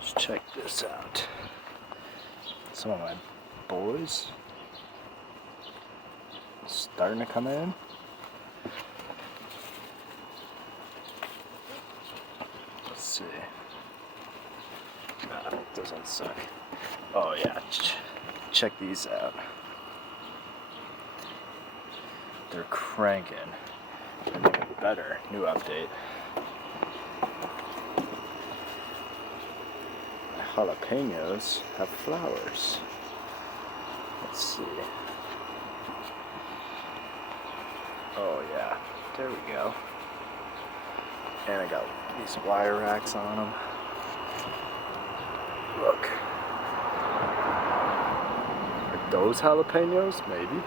Let's check this out. Some of my boys starting to come in. Let's see. Nah, it doesn't suck. Oh yeah, check these out. They're cranking. They're making it better. New update. Jalapenos have flowers. Let's see. Oh yeah, there we go. And I got these wire racks on them. Look. Are those jalapenos? Maybe.